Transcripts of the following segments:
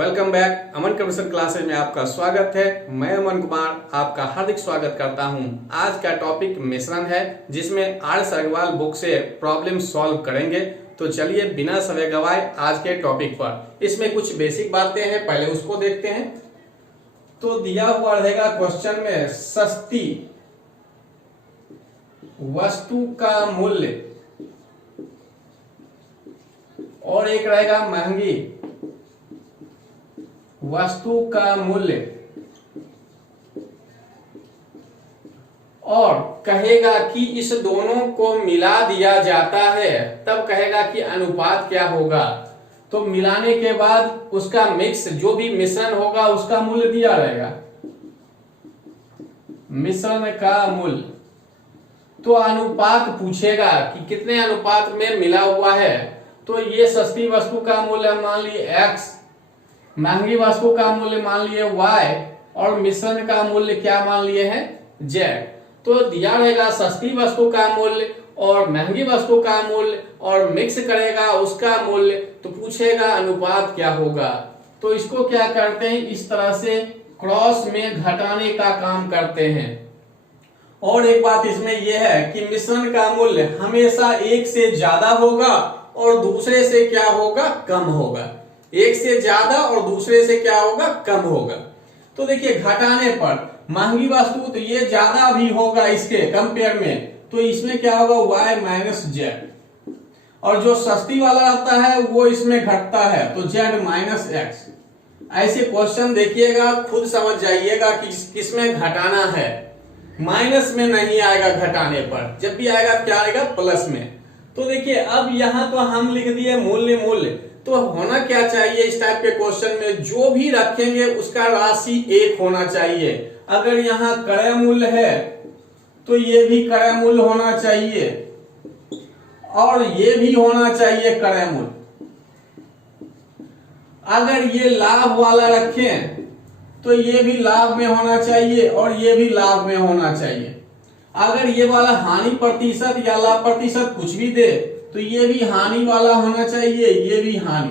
Welcome back. Aman computer classes में आपका स्वागत है। मैं अमन कुमार आपका हार्दिक स्वागत करता हूं। आज का टॉपिक मिश्रण है, जिसमें आर अग्रवाल बुक से प्रॉब्लम सॉल्व करेंगे। तो चलिए बिना समय गवाए आज के टॉपिक पर। इसमें कुछ बेसिक बातें हैं, पहले उसको देखते हैं। तो दिया हुआ रहेगा क्वेश्चन में सस्ती वस्तु का मूल्य और एक रहेगा महंगी वस्तु का मूल्य, और कहेगा कि इस दोनों को मिला दिया जाता है, तब कहेगा कि अनुपात क्या होगा। तो मिलाने के बाद उसका मिक्स, जो भी मिश्रण होगा उसका मूल्य दिया रहेगा, मिश्रण का मूल्य। तो अनुपात पूछेगा कि कितने अनुपात में मिला हुआ है। तो ये सस्ती वस्तु का मूल्य मान लिए x, महंगी वस्तु का मूल्य मान लिए y, और मिश्रण का मूल्य क्या मान लिए हैं z। तो दिया रहेगा सस्ती वस्तु का मूल्य और महंगी वस्तु का मूल्य, और मिक्स करेगा उसका मूल्य, तो पूछेगा अनुपात क्या होगा। तो इसको क्या करते हैं, इस तरह से क्रॉस में घटाने का काम करते हैं। और एक बात इसमें यह है कि मिश्रण का मूल्य हमेशा एक से ज्यादा होगा और दूसरे से क्या होगा, कम होगा। एक से ज्यादा और दूसरे से क्या होगा, कम होगा। तो देखिए घटाने पर महंगी वस्तु तो ये ज्यादा भी होगा इसके कंपेयर में, तो इसमें क्या होगा y माइनस जेड, और जो सस्ती वाला रहता है वो इसमें घटता है तो z माइनस एक्स। ऐसे क्वेश्चन देखिएगा, खुद समझ जाइएगा कि किसमें घटाना है। माइनस में नहीं आएगा घटाने पर, जब भी आएगा क्या आएगा, प्लस में। तो देखिए अब यहाँ तो हम लिख दिए मूल्य मूल्य, तो होना क्या चाहिए इस टाइप के क्वेश्चन में, जो भी रखेंगे उसका राशि एक होना चाहिए। अगर यहाँ क्रय मूल्य है तो ये भी क्रय मूल्य होना चाहिए, और ये भी होना चाहिए क्रय मूल्य। अगर ये लाभ वाला रखें तो ये भी लाभ में होना चाहिए और ये भी लाभ में होना चाहिए। अगर ये वाला हानि प्रतिशत या लाभ प्रतिशत कुछ भी दे तो ये भी हानि वाला होना चाहिए, ये भी हानि।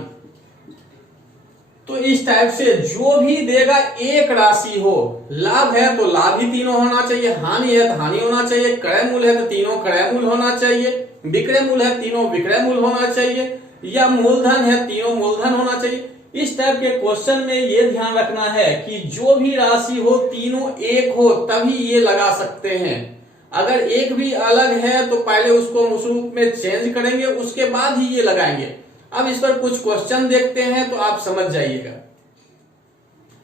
तो इस टाइप से जो भी देगा एक राशि हो। लाभ है तो लाभ ही तीनों होना चाहिए, हानि है तो हानि होना चाहिए, क्रय मूल्य है तो तीनों क्रय मूल्य होना चाहिए, विक्रय मूल्य है तीनों विक्रय मूल्य होना चाहिए, या मूलधन है तीनों मूलधन होना चाहिए। इस टाइप के क्वेश्चन में ये ध्यान रखना है कि जो भी राशि हो तीनों एक हो, तभी ये लगा सकते हैं। अगर एक भी अलग है तो पहले उसको उस रूप में चेंज करेंगे, उसके बाद ही ये लगाएंगे। अब इस पर कुछ क्वेश्चन देखते हैं तो आप समझ जाइएगा।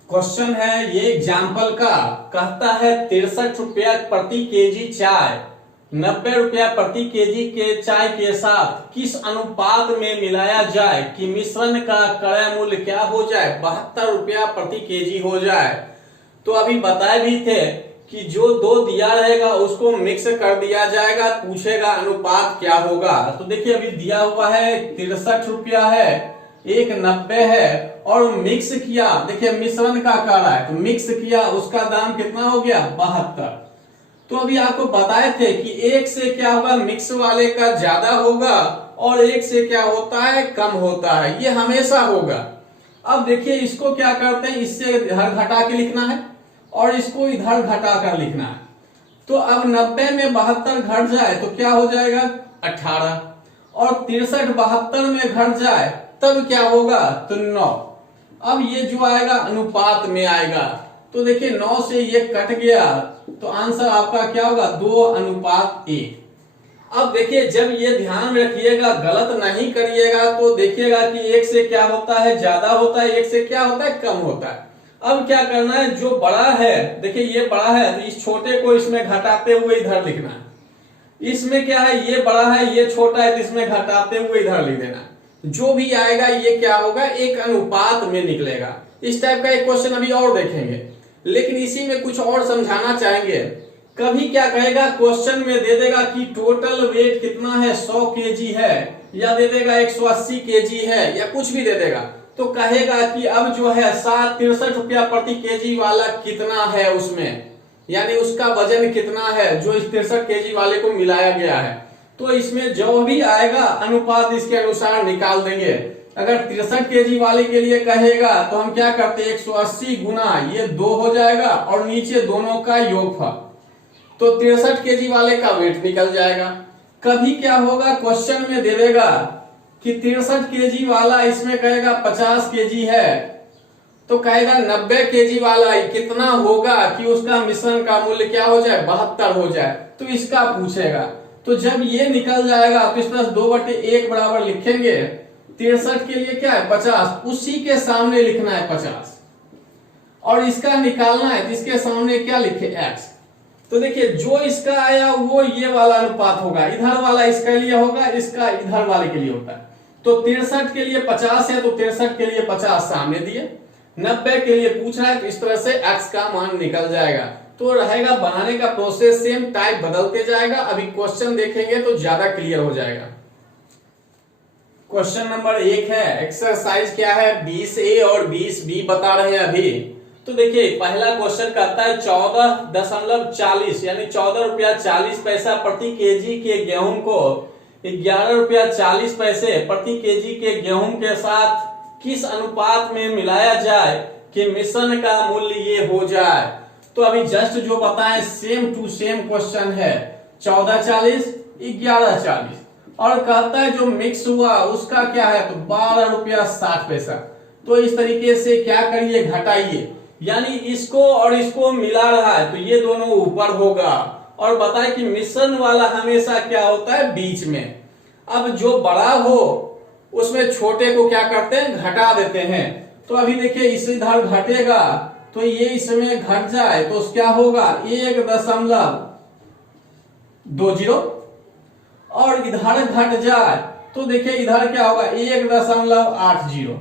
क्वेश्चन है ये एग्जाम्पल का, कहता है 63 रुपया प्रति केजी चाय 90 रुपया प्रति केजी के चाय के साथ किस अनुपात में मिलाया जाए कि मिश्रण का क्रय मूल्य क्या हो जाए, 72 रुपया प्रति केजी हो जाए। तो अभी बताए भी थे कि जो दो दिया रहेगा उसको मिक्स कर दिया जाएगा, पूछेगा अनुपात क्या होगा। तो देखिए अभी दिया हुआ है 63 रुपया है, एक 90 है, और मिक्स किया, देखिए मिश्रण का कर रहा है तो मिक्स किया, उसका दाम कितना हो गया 72। तो अभी आपको बताए थे कि एक से क्या होगा, मिक्स वाले का ज्यादा होगा और एक से क्या होता है, कम होता है, ये हमेशा होगा। अब देखिए इसको क्या करते हैं, इससे इधर घटा के लिखना है और इसको इधर घटा कर लिखना है। तो अब 90 में 72 घट जाए तो क्या हो जाएगा 18, और 63 72 में घट जाए तब क्या होगा तो 9। अब ये जो आएगा अनुपात में आएगा, तो देखिए 9 से ये कट गया तो आंसर आपका क्या होगा 2:1। अब देखिए जब ये ध्यान में रखिएगा, गलत नहीं करिएगा, तो देखिएगा कि एक से क्या होता है ज्यादा होता है, एक से क्या होता है कम होता है। अब क्या करना है, जो बड़ा है, देखिए ये बड़ा है तो इस छोटे को इसमें घटाते हुए इधर लिखना है। इसमें क्या है, ये बड़ा है ये छोटा है तो इसमें घटाते हुए इधर लिख देना। जो भी आएगा ये क्या होगा, एक अनुपात में निकलेगा। इस टाइप का एक क्वेश्चन अभी और देखेंगे, लेकिन इसी में कुछ और समझाना चाहेंगे। कभी क्या कहेगा, क्वेश्चन में दे देगा कि टोटल वेट कितना है 100 केजी है, या दे देगा 180 केजी है, या कुछ भी दे देगा, तो कहेगा कि अब जो है 63 रुपया प्रति केजी वाला कितना है उसमें, यानी उसका वजन कितना है जो इस 63 केजी वाले को मिलाया गया है। तो इसमें जो भी आएगा अनुपात इसके अनुसार निकाल देंगे। अगर 63 केजी वाले के लिए कहेगा तो हम क्या करते हैं, 180 गुना ये 2 हो जाएगा और नीचे दोनों का योगफल, तो 63 केजी वाले का वेट निकल जाएगा। कभी क्या होगा, क्वेश्चन में दे देगा कि 63 केजी वाला इसमें कहेगा 50 केजी है, तो कहेगा 90 केजी वाला कितना होगा कि उसका मिश्रण का मूल्य क्या हो जाए, 72 हो जाए, तो इसका पूछेगा। तो जब ये निकल जाएगा तो इस तरह 2/1 बराबर लिखेंगे, 63 के लिए क्या है 50, उसी के सामने लिखना है 50 और इसका निकालना है, इसके सामने क्या लिखे x। तो देखिए जो इसका आया वो ये वाला अनुपात होगा, इधर वाला इसके लिए होगा, इसका इधर वाले के लिए होता है। तो 63 के लिए 50 है तो 63 के लिए 50 सामने दिए, 90 के लिए पूछ रहा है, तो इस तरह से x का मान निकल जाएगा। तो रहेगा बनाने का प्रोसेस सेम, टाइप बदलते जाएगा। अभी क्वेश्चन देखेंगे तो ज्यादा क्लियर हो जाएगा। क्वेश्चन नंबर 1 है, एक्सरसाइज क्या है 20A और 20B बता रहे हैं अभी। तो देखिए पहला क्वेश्चन कहता है 14.40 यानी 14 रुपया 40 पैसा प्रति केजी के गेहूं को 11 रुपया 40 पैसे प्रति केजी के गेहूं के साथ किस अनुपात में मिलाया जाए कि मिश्रण का मूल्य ये हो जाए। तो अभी जस्ट जो बताएं सेम टू सेम क्वेश्चन है, 14.40 11.40 और कहता है जो मिक्स हुआ उसका क्या है, तो 12 रुपया 60 पैसा। तो इस तरीके से क्या करिए, घटाइए, यानी इसको और इसको मिला रहा है तो ये दोनों ऊपर होगा। और बताए कि मिश्रण वाला हमेशा क्या होता है, बीच में। अब जो बड़ा हो उसमें छोटे को क्या करते हैं, घटा देते हैं। तो अभी देखिए इस इधर घटेगा तो ये इसमें घट जाए तो क्या होगा 1.20 और इधर घट जाए तो देखिए इधर क्या होगा 1.80।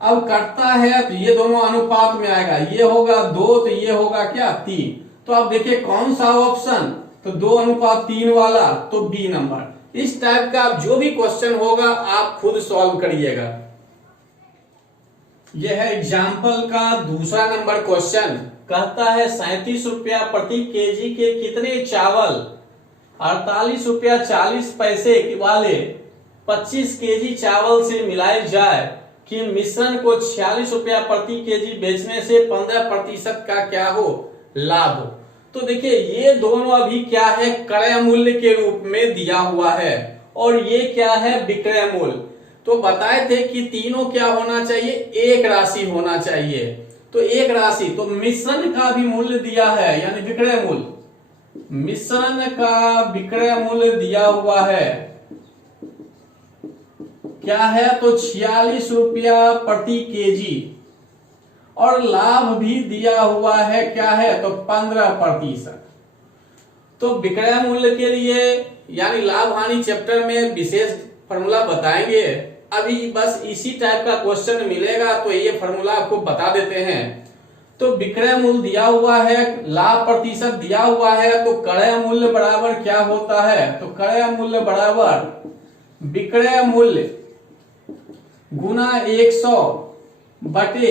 अब कटता है तो ये दोनों अनुपात में आएगा, ये होगा 2 तो ये होगा क्या 3। तो अब देखिए कौन सा ऑप्शन, तो 2:3 वाला, तो बी नंबर। इस टाइप का जो भी क्वेश्चन होगा आप खुद सॉल्व करिएगा। यह है एग्जाम्पल का दूसरा नंबर क्वेश्चन, कहता है 37 रुपया प्रति केजी के कितने चावल 48 रुपया 40 पैसे वाले 25 केजी चावल से मिलाए जाए कि मिश्रण को 46 रुपया प्रति केजी बेचने से 15% का क्या हो, लाभ हो। तो देखिए ये दोनों अभी क्या है, क्रय मूल्य के रूप में दिया हुआ है और ये क्या है, विक्रय मूल्य। तो बताए थे कि तीनों क्या होना चाहिए, एक राशि होना चाहिए। तो एक राशि, तो मिश्रण का भी मूल्य दिया है यानी विक्रय मूल्य, मिश्रण का विक्रय मूल्य दिया हुआ है, क्या है, तो 46 रुपया प्रति केजी और लाभ भी दिया हुआ है, क्या है, तो 15%। तो विक्रय मूल्य के लिए यानी लाभ हानि चैप्टर में विशेष फॉर्मूला बताएंगे। अभी बस इसी टाइप का क्वेश्चन मिलेगा तो ये फॉर्मूला आपको बता देते हैं। तो विक्रय मूल्य दिया हुआ है, लाभ प्रतिशत दिया हुआ है, तो क्रय मूल्य बराबर क्या होता है, तो क्रय मूल्य बराबर विक्रय मूल्य गुना 100 बटे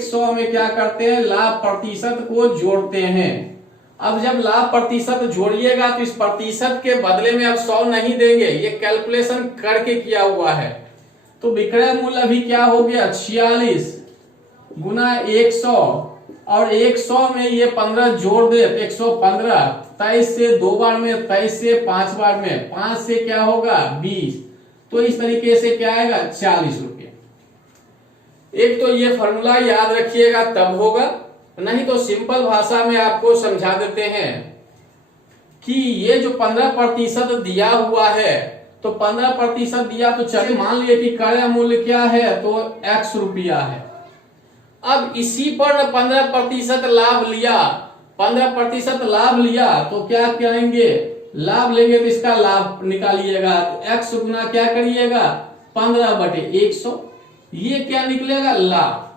100 में क्या करते हैं, लाभ प्रतिशत को जोड़ते हैं। अब जब लाभ प्रतिशत जोड़िएगा तो इस प्रतिशत के बदले में अब 100 नहीं देंगे, ये कैलकुलेशन करके किया हुआ है। तो विक्रय मूल्य अभी क्या हो गया 46 गुना 100 और 100 में ये 15 जोड़ दे 115, 23 से 2 बार में, 23 से 5 बार में, 5 से क्या होगा 20। तो इस तरीके से क्या आएगा 40 रुपये। एक तो ये फॉर्मूला याद रखिएगा तब होगा, नहीं तो सिंपल भाषा में आपको समझा देते हैं कि ये जो 15% दिया हुआ है, तो 15% दिया तो चलिए मान लिए कि क्रय मूल्य क्या है, तो x रुपया है। अब इसी पर 15% लाभ लिया, 15% लाभ लिया तो क्या करेंगे, लाभ लेंगे तो इसका लाभ निकालिएगा। तो x गुना क्या करिएगा 15/100, ये क्या निकलेगा लाभ।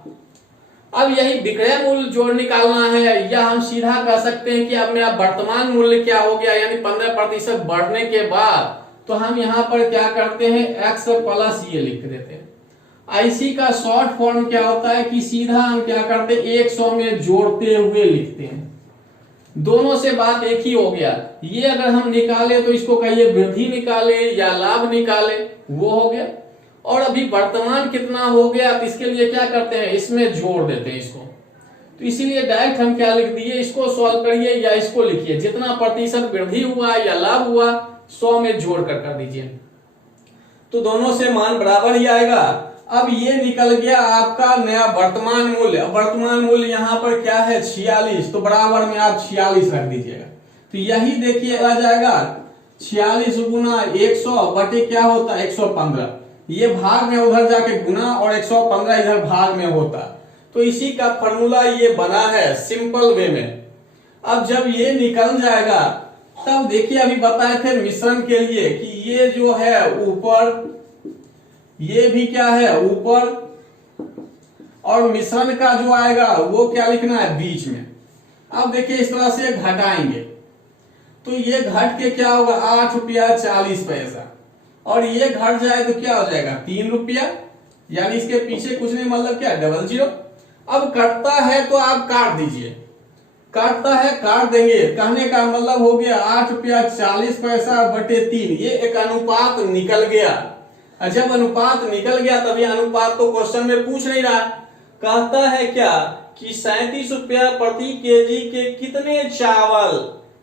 अब यही विक्रय मूल्य जोड़ निकालना है, या हम सीधा कह सकते हैं कि अब मेरा वर्तमान मूल्य क्या हो गया, यानी 15% बढ़ने के बाद तो हम यहाँ पर क्या करते हैं x प्लस ये लिख देते हैं। IC का शॉर्ट फॉर्म क्या होता है कि सीधा हम क्या करते हैं 100 में जोड़ते हुए लिखते हैं। दोनों से बात एक ही हो गया। ये अगर हम निकाले तो इसको कहिए वृद्धि निकाले या लाभ निकाले, वो हो गया। और अभी वर्तमान कितना हो गया, तो इसके लिए क्या करते हैं, इसमें जोड़ देते हैं इसको। तो इसीलिए डायरेक्ट हम क्या लिख दिए, इसको सॉल्व करिए या इसको लिखिए, जितना प्रतिशत वृद्धि हुआ या लाभ हुआ 100 में जोड़ कर दीजिए, तो दोनों से मान बराबर ही आएगा। अब ये निकल गया आपका नया वर्तमान मूल्य। वर्तमान मूल्य यहाँ पर क्या है 46, तो बराबर में आप 46 रख दीजिएगा। तो यही देखिए आ जाएगा 46 गुना 100 बटे क्या होता है 115, ये भाग में उधर जाके गुना और 115 इधर भाग में होता। तो इसी का फॉर्मूला ये बना है सिंपल वे में। अब जब ये निकल जाएगा तब देखिए अभी बताए थे मिश्रण के लिए कि ये जो है ऊपर, ये भी क्या है ऊपर, और मिश्रण का जो आएगा वो क्या लिखना है बीच में। अब देखिए इस तरह से घटाएंगे तो ये घट के क्या होगा 8 रुपया 40 पैसा, और ये घट जाए तो क्या हो जाएगा 3 रुपया, यानी इसके पीछे कुछ नहीं मतलब क्या 00। अब कटता है तो आप काट दीजिए, काटता है काट देंगे, कहने का मतलब हो गया 8 रुपया 40 पैसा बटे 3, ये एक अनुपात निकल गया। जब अनुपात निकल गया तभी अनुपात तो क्वेश्चन में पूछ नहीं रहा, कहता है क्या कि 37 रुपया प्रति केजी के कितने चावल,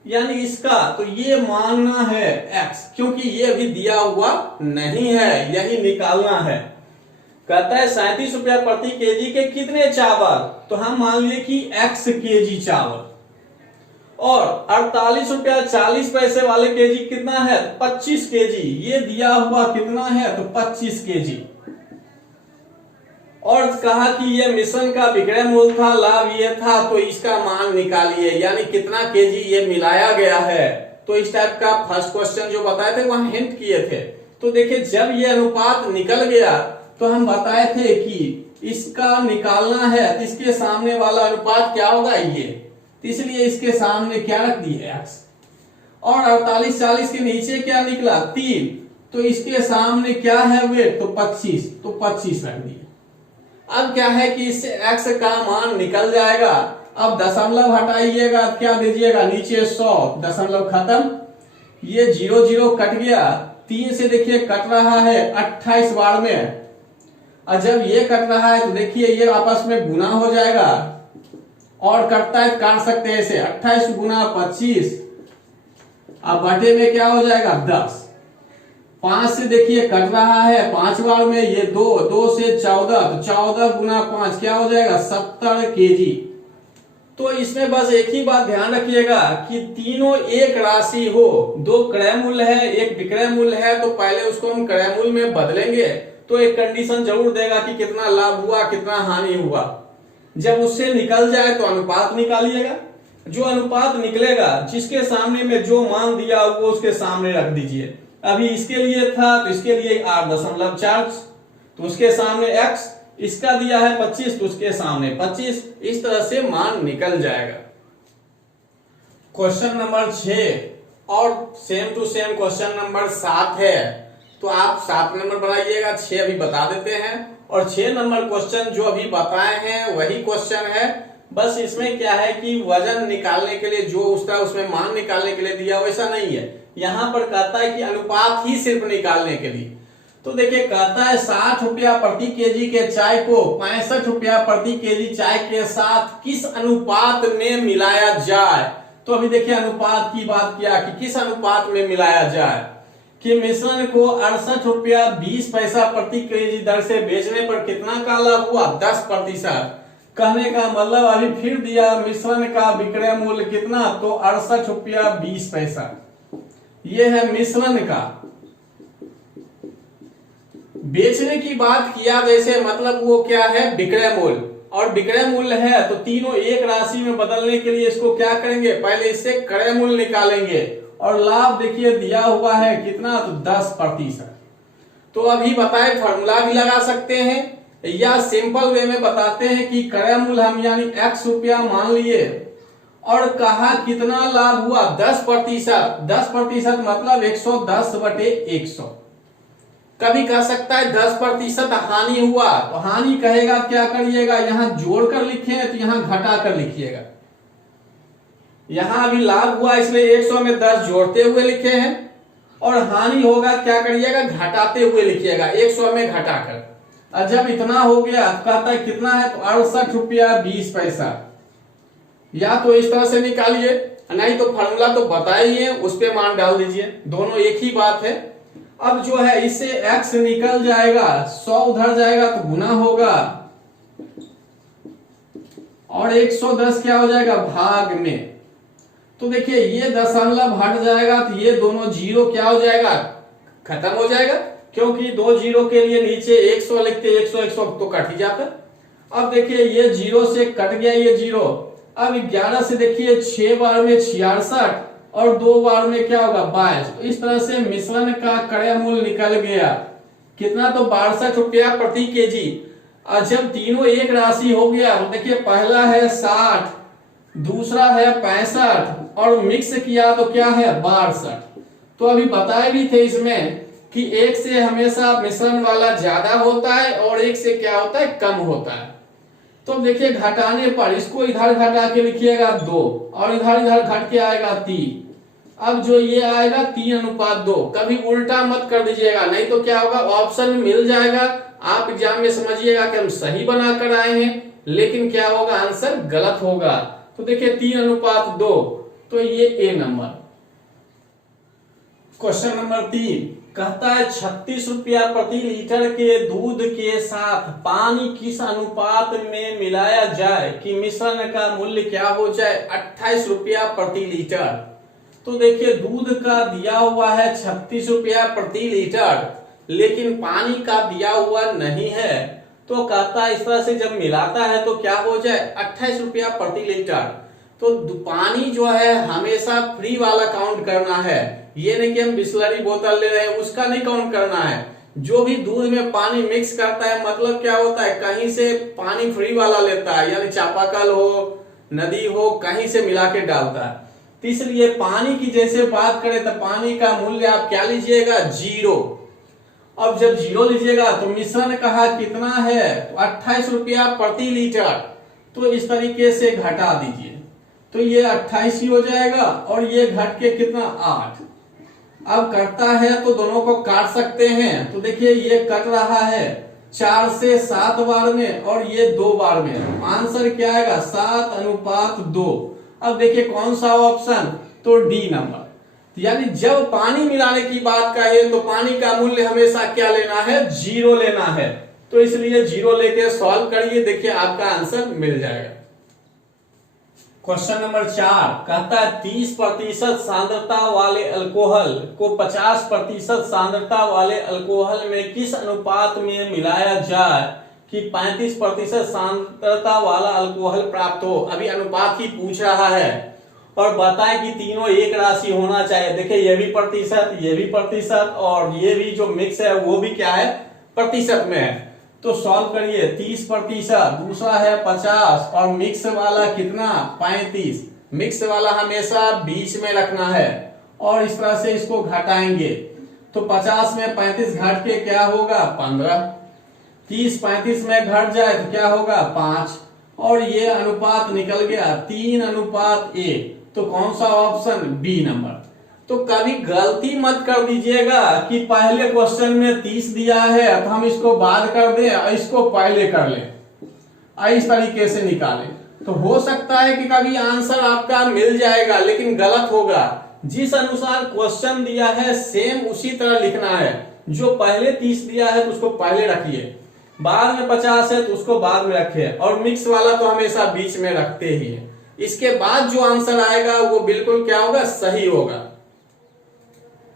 यानी इसका तो ये मानना है x, क्योंकि ये अभी दिया हुआ नहीं है, यही निकालना है। कहता है 37 रुपया प्रति केजी के कितने चावल, तो हम मान लिए कि x केजी चावल, और 48 रुपया 40 पैसे वाले केजी कितना है 25 केजी, ये दिया हुआ कितना है तो 25 केजी। और कहा कि ये मिश्रण का विक्रय मूल्य था, लाभ ये था, तो इसका मान निकालिए, यानी कितना केजी ये मिलाया गया है। तो इस टाइप का फर्स्ट क्वेश्चन जो बताए थे वहां हिंट किए थे। तो देखिए जब ये अनुपात निकल गया तो हम बताए थे कि इसका निकालना है तो इसके सामने वाला अनुपात क्या होगा ये, तो इसलिए इसके सामने क्या रख दिए x, और 48 40 के नीचे क्या निकला 3, तो इसके सामने क्या है वेट तो 25, तो 25 रख दिए। अब क्या है कि इससे x का मान निकल जाएगा। अब दशमलव हटाइएगा क्या दीजिएगा नीचे 100, दशमलव खत्म, ये 0 0 कट गया, 3 से देखिए कट रहा है 28 बार में, और जब ये कट रहा है तो देखिए ये आपस में गुना हो जाएगा, और कटता है काट सकते हैं इसे 28 गुना 25, अब बटे में क्या हो जाएगा 10, 5 से देखिए कट रहा है 5 बार में, ये 2 से 14, तो 14 गुना 5 क्या हो जाएगा 70 केजी। तो इसमें बस एक ही बात ध्यान रखिएगा कि तीनों एक राशि हो, 2 क्रय मूल्य है 1 विक्रय मूल्य है, तो पहले उसको हम क्रय मूल्य में बदलेंगे तो एक कंडीशन जरूर देगा कि कितना लाभ हुआ कितना हानि हुआ। जब उससे निकल जाए तो अनुपात निकालिएगा, जो अनुपात निकलेगा जिसके सामने में जो मान दिया वो उसके सामने रख दीजिए। अभी इसके लिए था तो इसके लिए 8.4, तो उसके सामने x, इसका दिया है 25 तो उसके सामने 25, इस तरह से मान निकल जाएगा। क्वेश्चन नंबर 6 और same to same question number 7 है, तो आप 7 नंबर बनाइएगा, 6 अभी बता देते हैं, और 6 नंबर क्वेश्चन जो अभी बताए हैं वही क्वेश्चन है। बस इसमें क्या है कि वजन निकालने के लिए जो उसमें मान निकालने के लिए दिया वैसा नहीं है, यहां पर कहता है कि अनुपात ही सिर्फ निकालने के लिए। तो देखिए कहता है 60 रुपया प्रति केजी के चाय को 65 रुपया प्रति केजी चाय के साथ किस अनुपात में मिलाया जाए। तो अभी देखिए अनुपात की बात किया कि किस अनुपात में मिलाया जाए, कि मिश्रण को 68 रुपया 20 पैसा प्रति केजी दर से बेचने पर कितना का लाभ हुआ 10%। कहने का मतलब अभी फिर दिया मिश्रण का विक्रय मूल्य कितना तो 68 रुपया 20 पैसा, ये है मिश्रण का। बेचने की बात किया जैसे मतलब वो क्या है विक्रय मूल्य, और विक्रय मूल्य है तो तीनों एक राशि में बदलने के लिए इसको क्या करेंगे पहले इससे क्रय मूल्य निकालेंगे, और लाभ देखिए दिया हुआ है कितना तो 10%। तो अभी बताए फॉर्मूला भी लगा सकते हैं या सिंपल वे में बताते हैं कि क्रय मूल्य हम यानी x रुपया मान लिए और कहा कितना लाभ हुआ 10%। 10% मतलब 110/100। कभी कह सकता है 10% हानि हुआ, तो हानि कहेगा क्या करिएगा यहां जोड़कर लिखे हैं तो यहां घटा कर लिखिएगा। यहां अभी लाभ हुआ इसलिए 100 में 10 जोड़ते हुए लिखे हैं, और हानि होगा क्या करिएगा, घटाते हुए लिखिएगा 100 में घटाकर। और जब इतना हो गया तो कहता है कितना है, तो 68 रुपया 20 पैसा। या तो इस तरह से निकालिए, नहीं तो फॉर्मूला तो बताइए, उस पे मान डाल दीजिए, दोनों एक ही बात है। अब जो है इससे x निकल जाएगा, 100 उधर जाएगा तो गुना होगा, और 110 क्या हो जाएगा, भाग में। तो देखिए ये दशमलव हट जाएगा तो ये दोनों जीरो क्या हो जाएगा, खत्म हो जाएगा, क्योंकि दो जीरो के लिए नीचे 100 लिखते, 100 100 तो कट ही जाता। अब देखिए ये जीरो से कट गया ये जीरो। अब 11 से देखिए 6 बार में 66 और 2 बार में क्या होगा 22। तो इस तरह से मिश्रण का क्रय मूल्य निकल गया कितना, तो 62 रुपया प्रति केजी। और जब तीनों एक राशि हो गया तो देखिए पहला है 60, दूसरा है 65 और मिक्स किया तो क्या है 62। तो अभी बताए भी थे इसमें कि एक से हमेशा मिश्रण वाला ज्यादा होता है और एक से क्या होता है, कम होता है। तो देखिए घटाने पर इसको इधर घटा के लिखिएगा 2 और इधर इधर घट के आएगा 3। अब जो ये आएगा 3:2। कभी उल्टा मत कर दीजिएगा, नहीं तो क्या होगा, ऑप्शन मिल जाएगा, आप एग्जाम में समझिएगा कि हम सही बना कर आए हैं, लेकिन क्या होगा, आंसर गलत होगा। तो देखिए 3:2, तो ये ए नंबर। क्वेश्चन नंबर 3 कहता है 36 रुपया प्रति लीटर के दूध के साथ पानी किस अनुपात में मिलाया जाए कि मिश्रण का मूल्य क्या हो जाए, 28 रुपया प्रति लीटर। तो देखिए दूध का दिया हुआ है 36 रुपया प्रति लीटर, लेकिन पानी का दिया हुआ नहीं है। तो कहता है इस तरह से जब मिलाता है तो क्या हो जाए, 28 रुपया प्रति लीटर। तो पानी जो है हमेशा फ्री वाला काउंट करना है, ये नहीं कि हम बिस्लरी बोतल ले रहे हैं उसका नहीं काउंट करना है। जो भी दूध में पानी मिक्स करता है, मतलब क्या होता है, कहीं से पानी फ्री वाला लेता है, यानी चापाकल हो, नदी हो, कहीं से मिला के डालता है। तो इसलिए पानी की जैसे बात करें तो पानी का मूल्य आप क्या लीजिएगा, 0। अब जब 0 लीजिएगा तो मिश्रण कहा कितना है, तो 28 रुपया प्रति लीटर। तो इस तरीके से घटा दीजिए, तो ये 28 ही हो जाएगा और ये घट के कितना 8। अब कटता है तो दोनों को काट सकते हैं। तो देखिए ये कट रहा है 4 से 7 बार में और ये 2 बार में। आंसर क्या आएगा, 7:2। अब देखिए कौन सा ऑप्शन, तो डी नंबर। यानी जब पानी मिलाने की बात कहे तो पानी का मूल्य हमेशा क्या लेना है, 0 लेना है। तो इसलिए 0 लेके सॉल्व करिए, देखिए आपका आंसर मिल जाएगा। क्वेश्चन नंबर 4 कहता है 30% सांद्रता वाले अल्कोहल को 50% सांद्रता वाले अल्कोहल में किस अनुपात में मिलाया जाए कि 35% सांद्रता वाला अल्कोहल प्राप्त हो। अभी अनुपात ही पूछ रहा है और बताएं कि तीनों एक राशि होना चाहिए। देखिए ये भी प्रतिशत, ये भी प्रतिशत और ये भी जो मिक्स है वो भी क्या है, प्रतिशत में है। तो सॉल्व करिए, 30%, दूसरा है 50 और मिक्स वाला कितना 35। मिक्स वाला हमेशा बीच में रखना है और इस तरह से इसको घटाएंगे तो 50 में 35 घट के क्या होगा 15। 30 35 में घट जाए तो क्या होगा 5 और ये अनुपात निकल गया 3:1। तो कौन सा ऑप्शन, बी नंबर। तो कभी गलती मत कर दीजिएगा कि पहले क्वेश्चन में 30 दिया है तो हम इसको बाद कर दें और इसको पहले कर लें, इस तरीके से निकालें। तो हो सकता है कि कभी आंसर आपका मिल जाएगा लेकिन गलत होगा। जिस अनुसार क्वेश्चन दिया है सेम उसी तरह लिखना है। जो पहले 30 दिया है तो उसको पहले रखिए, बाद में 50 है तो उसको बाद में रखिए और मिक्स वाला तो हमेशा बीच में रखते ही है। इसके बाद जो आंसर आएगा वो बिल्कुल क्या होगा, सही होगा।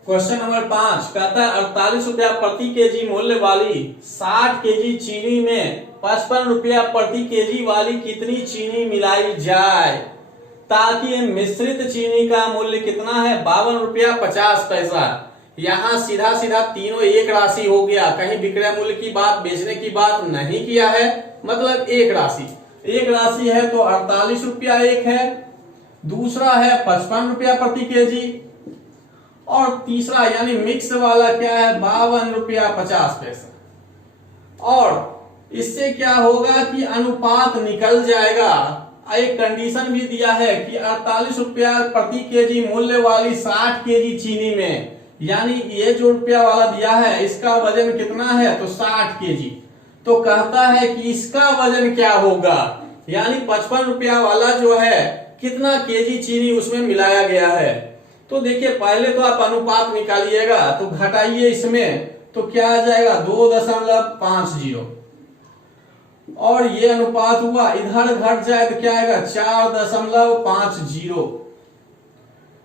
क्वेश्चन नंबर 5 कहता है 48 रुपया प्रति केजी मूल्य वाली 60 केजी चीनी में 55 रुपया प्रति केजी वाली कितनी चीनी मिलाई जाए ताकि मिश्रित चीनी का मूल्य कितना है, 52 रुपया 50 पैसा। यहाँ सीधा सीधा तीनों एक राशि हो गया, कहीं विक्रय मूल्य की बात, बेचने की बात नहीं किया है, मतलब एक राशि। एक राशि है तो 48 रुपया एक है, दूसरा है 55 रुपया प्रति केजी और तीसरा यानी मिक्स वाला क्या है 52 रुपया 50 पैसा। और इससे क्या होगा कि अनुपात निकल जाएगा। एक कंडीशन भी दिया है कि 48 रुपया प्रति केजी मूल्य वाली 60 केजी चीनी में यानी ये जो रुपया वाला दिया है इसका वजन कितना है, तो 60 केजी। तो कहता है कि इसका वजन क्या होगा, यानी 55 रुपया वाला जो है कितना केजी चीनी उसमें मिलाया गया है। तो देखिए पहले तो आप अनुपात निकालिएगा, तो घटाइए इसमें, तो क्या आ जाएगा 2.50 और ये अनुपात हुआ, इधर घट जाए तो क्या आएगा 4.50।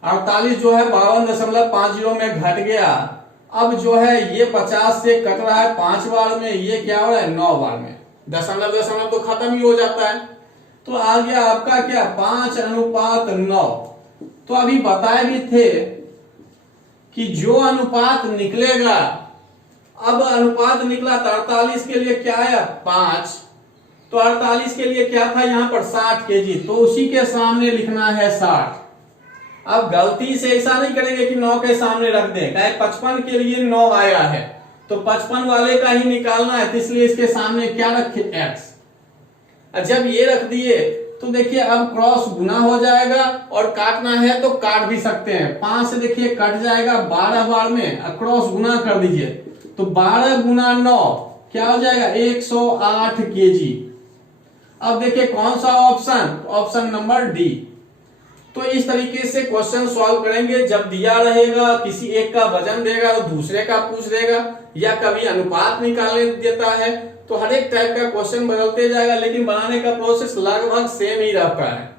48 जो है 52.50 में घट गया। अब जो है ये 50 से कट रहा है 5 बार में, ये क्या हो रहा है 9 बार में, दशमलव दशमलव तो खत्म ही हो जाता है। तो आ गया आपका क्या 5:9। तो अभी बताए भी थे कि जो अनुपात निकलेगा, अब अनुपात निकला तो 48 के लिए क्या आया 5, तो 48 के लिए क्या था यहाँ पर 60 केजी, तो उसी के सामने लिखना है 60। अब गलती से ऐसा नहीं करेंगे कि 9 के सामने रख दें, 55 के लिए 9 आया है तो 55 वाले का ही निकालना है, तो इसलिए इसके सामने क्या रखे x। जब ये रख दिए तो देखिए अब क्रॉस गुना हो जाएगा, और काटना है तो काट भी सकते हैं। 5 से देखिए कट जाएगा 12 बार में, क्रॉस गुना कर दीजिए, तो 12 गुना 9 क्या हो जाएगा 108 केजी। अब देखिए कौन सा ऑप्शन, ऑप्शन नंबर डी। तो इस तरीके से क्वेश्चन सॉल्व करेंगे। जब दिया रहेगा किसी एक का वजन देगा तो दूसरे का पूछ देगा, या कभी अनुपात निकालने देता है, तो हर एक टाइप का क्वेश्चन बदलते जाएगा, लेकिन बनाने का प्रोसेस लगभग सेम ही रहता है।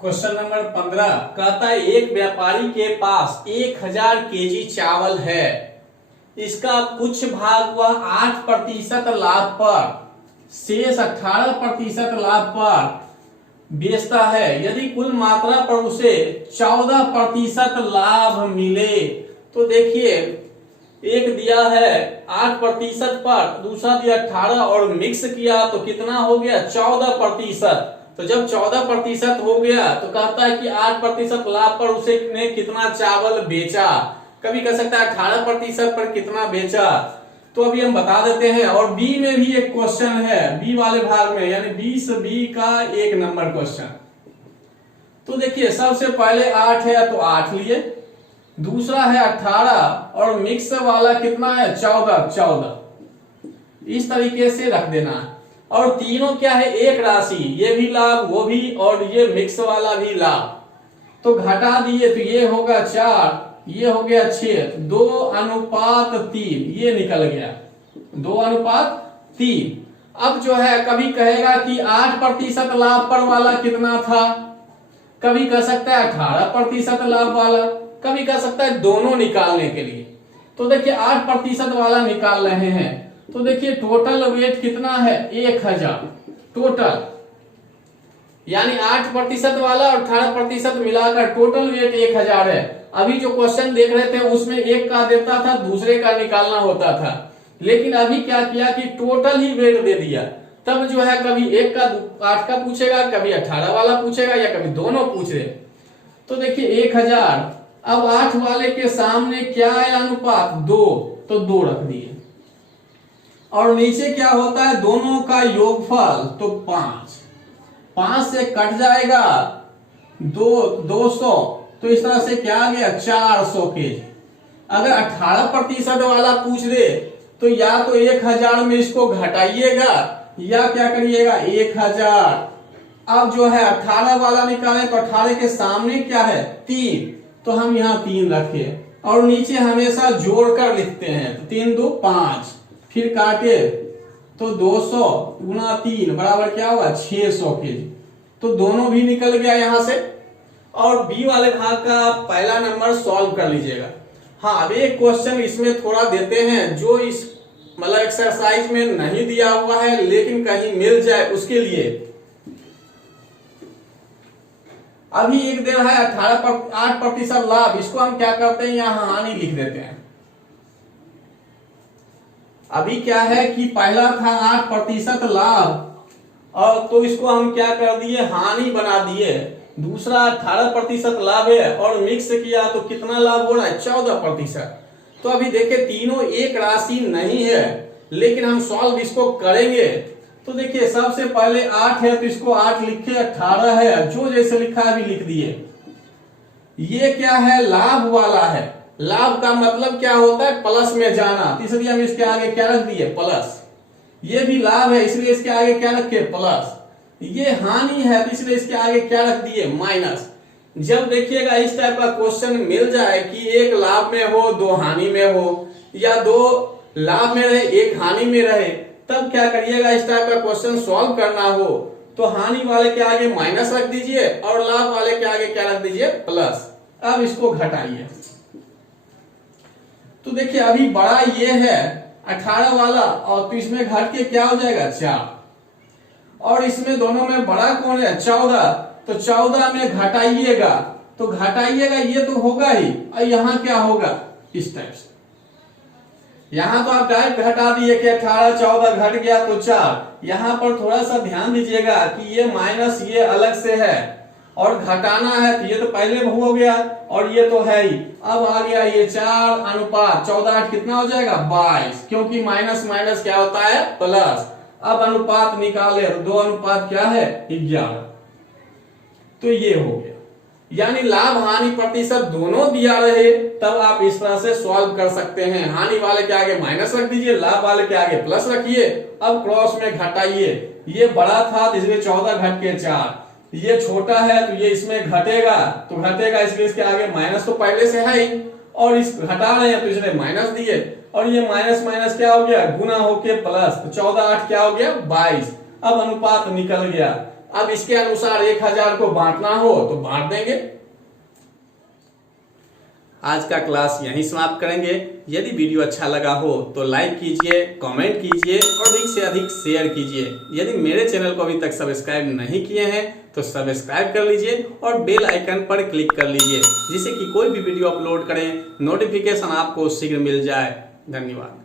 क्वेश्चन नंबर 15 कहता है एक व्यापारी के पास 1000 केजी चावल है, इसका कुछ भाग वह 8% लाभ पर, शेष 18% लाभ पर बेचता है। यदि कुल मात्रा पर उसे 14% लाभ मिले, तो देखिए एक दिया है 8% पर, दूसरा दिया 18 और मिक्स किया तो कितना हो गया 14%। तो जब 14% हो गया तो कहता है कि 8% लाभ पर उसे ने कितना चावल बेचा। कभी कह सकता है 18% पर कितना बेचा, तो अभी हम बता देते हैं। और बी में भी एक क्वेश्चन है, बी वाले भाग में, यानी 20B का 1 नंबर क्वेश्चन। तो देखिए सबसे पहले 8 है तो 8 लिए, दूसरा है 18 और मिक्स वाला कितना है 14। इस तरीके से रख देना। और तीनों क्या है एक राशि, ये भी लाभ वो भी, और ये मिक्स वाला भी लाभ। तो घटा दिए तो ये होगा 4, ये हो गया 6, 2:3 ये निकल गया 2:3। अब जो है कभी कहेगा कि 8% लाभ पर वाला कितना था, कभी कह सकता है 18% लाभ वाला, कभी कह सकता है दोनों निकालने के लिए। तो देखिए 8% वाला निकाल रहे हैं, तो देखिए टोटल वेट कितना है 1000 टोटल, यानी 8% वाला और 18% मिलाकर टोटल वेट 1000 है। अभी जो क्वेश्चन देख रहे थे उसमें एक का देता था, दूसरे का निकालना होता था, लेकिन अभी क्या किया कि टोटल ही वेट दे दिया। तब जो है कभी एक का 8 का पूछेगा, कभी 18 वाला पूछेगा, या कभी दोनों पूछे। तो देखिए 1000, अब 8 वाले के सामने क्या है अनुपात 2, तो 2 रख दिए। और नीचे क्या होता है दोनों का योगफल, तो 5 से कट जाएगा 200, तो इस तरह से क्या आ गया 400 केजी। अगर 18% वाला पूछ दे तो या तो 1000 में इसको घटाइएगा, या क्या करिएगा 1000। अब जो है 18 वाला निकालें तो 18 के सामने क्या है 3, तो हम यहाँ 3 रखे, और नीचे हमेशा जोड़कर लिखते हैं, तो 3 2 5, फिर काटे तो 200 गुना 3 बराबर क्या होगा 600 केजी। तो दोनों भी निकल गया यहां से। और बी वाले भाग का पहला नंबर सॉल्व कर लीजिएगा। हाँ, अब एक क्वेश्चन इसमें थोड़ा देते हैं जो इस मतलब एक्सरसाइज में नहीं दिया हुआ है, लेकिन कहीं मिल जाए उसके लिए। अभी एक दे रहा है 8% लाभ, इसको हम क्या करते हैं यहाँ हानि लिख देते हैं। अभी क्या है कि पहला था 8% लाभ, और तो इसको हम क्या कर दिए हानि बना दिए। दूसरा 18% लाभ है और मिक्स किया तो कितना लाभ हो रहा है 14%। तो अभी देखिए तीनों एक राशि नहीं है, लेकिन हम सॉल्व इसको करेंगे। तो देखिए सबसे पहले 8 है तो इसको 8 लिखे, 18 है जो जैसे लिखा है अभी लिख दिए। ये क्या है, लाभ वाला है। लाभ का मतलब क्या होता है, प्लस में जाना, इसलिए हम इसके आगे क्या रख दिए, प्लस। ये भी लाभ है, इसलिए इसके आगे क्या रखे, प्लस। ये हानि है, तो इसलिए इसके आगे क्या रख दिए, माइनस। जब देखिएगा इस टाइप का क्वेश्चन मिल जाए कि एक लाभ में हो दो हानि में हो, या दो लाभ में रहे एक हानि में रहे, तब क्या करिएगा, इस टाइप का क्वेश्चन सॉल्व करना हो तो हानि वाले के आगे माइनस रख दीजिए और लाभ वाले के आगे क्या रख दीजिए, प्लस। अब इसको घटाइए तो देखिए अभी बड़ा ये है 18 वाला, और तो इसमें घट के क्या हो जाएगा, 4। और इसमें दोनों में बड़ा कौन है, 14, तो 14 में घटाइएगा तो घटाइएगा ये तो होगा ही, और यहां क्या होगा, इस टाइप से। यहां तो आप डायरेक्ट घटा दिए कि 18 14 घट गया तो 4। यहां पर थोड़ा सा ध्यान दीजिएगा कि ये माइनस ये अलग से है और घटाना है, तो ये तो पहले हो गया और ये तो है ही। अब आ गया ये 4 अनुपात 14 8 कितना हो जाएगा, 22, क्योंकि माइनस माइनस क्या होता है, प्लस। अब अनुपात निकाले तो 2 अनुपात क्या है, 11। तो ये हो गया, यानी लाभ हानि प्रतिशत दोनों दिया रहे तब आप इस तरह से सॉल्व कर सकते हैं। हानि वाले के आगे माइनस रख दीजिए, लाभ वाले के आगे प्लस रखिए। अब क्रॉस में घटाइए, ये बड़ा था तो इसमें 14 घट के 4, ये छोटा है तो ये इसमें घटेगा तो घटेगा, इसलिए इसके आगे माइनस तो पहले से है ही, और इस घटा रहे हैं तो इसने माइनस दिए, और ये माइनस माइनस क्या हो गया, गुना होके प्लस, तो 14 8 क्या हो गया, 22। अब अनुपात निकल गया। अब इसके अनुसार 1000 को बांटना हो तो बांट देंगे। आज का क्लास यहीं समाप्त करेंगे। यदि वीडियो अच्छा लगा हो तो लाइक कीजिए, कमेंट कीजिए और अधिक से अधिक शेयर कीजिए। यदि मेरे चैनल को अभी तक सब्सक्राइब नहीं किए हैं तो सब्सक्राइब कर लीजिए और बेल आइकन पर क्लिक कर लीजिए, जिससे कि कोई भी वीडियो अपलोड करें नोटिफिकेशन आपको शीघ्र मिल जाए। धन्यवाद।